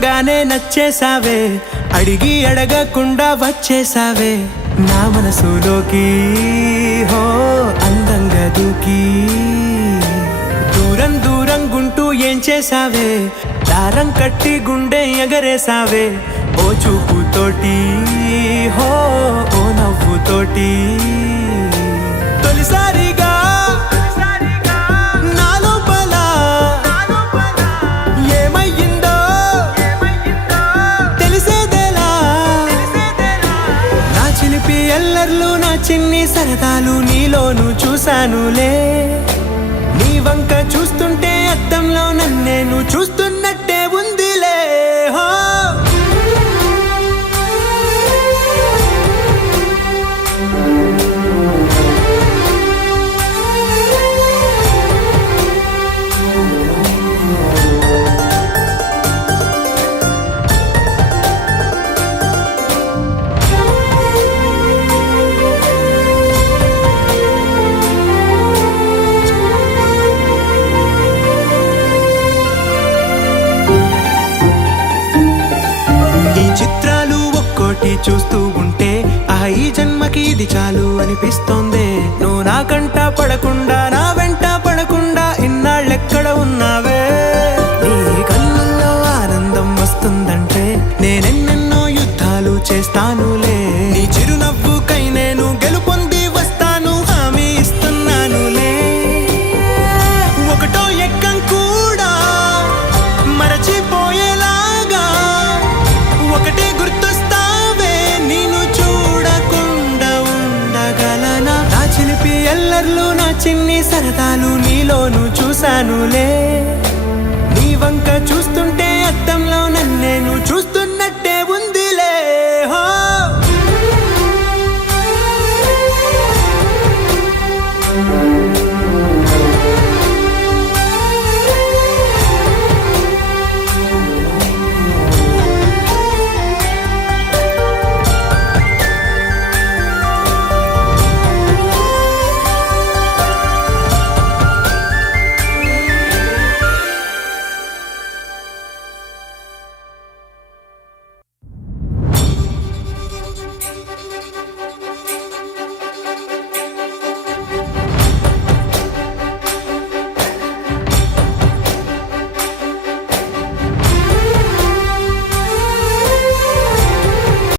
చూడంగానే నచ్చేసావే, అడిగి అడగకుండా వచ్చేసావే నా మనసులోకి. హో అందంగా దూకి దూరం దూరం గుంటూ ఏం చేసావే, దారం కట్టి గుండె ఎగరేసావే ఓ చూపుతోటి. హో ఓ నవ్వుతోటి తొలిసారిగా నా లోపల ఏమయ్యిందో తెలిసేదేలా. నా చిలిపి ఎల్లర్లు నా చిన్ని సరదాలు నీలోను చూశానులే. నీ వంక చూస్తుంటే అద్దంలో నన్నేను చూస్తున్నట్టే ఉందిలే. హో చిత్రాలు ఒక్కోటి చూస్తూ ఉంటే ఈ జన్మకి ఇది చాలు అనిపిస్తోంది. నువ్వు నా కంట పడకుండా నా వెంట పడకుండా ఇన్నాళ్ళెక్కడ ఉన్నావే. నీ కళ్ళల్లో ఆనందం వస్తుందంటే నేనెన్నెన్నో యుద్ధాలు చేస్తానులే. నీ చిరునవ్వుకై నేను గెలుపొంది వస్తాను హామీ ఇస్తున్నానులే. ఒకటో ఎక్కం కూడా మరచిపోయేలాగా ఒకటే గుర్తొస్తావే, నేను చూడకుండా ఉండగలనా. నా చిలిపి ఎల్లర్లు నా చిన్ని సరదాలు నీలోను చూశానులే. నీ వంక చూస్తుంటే అద్దంలో నన్నేను చూస్తూ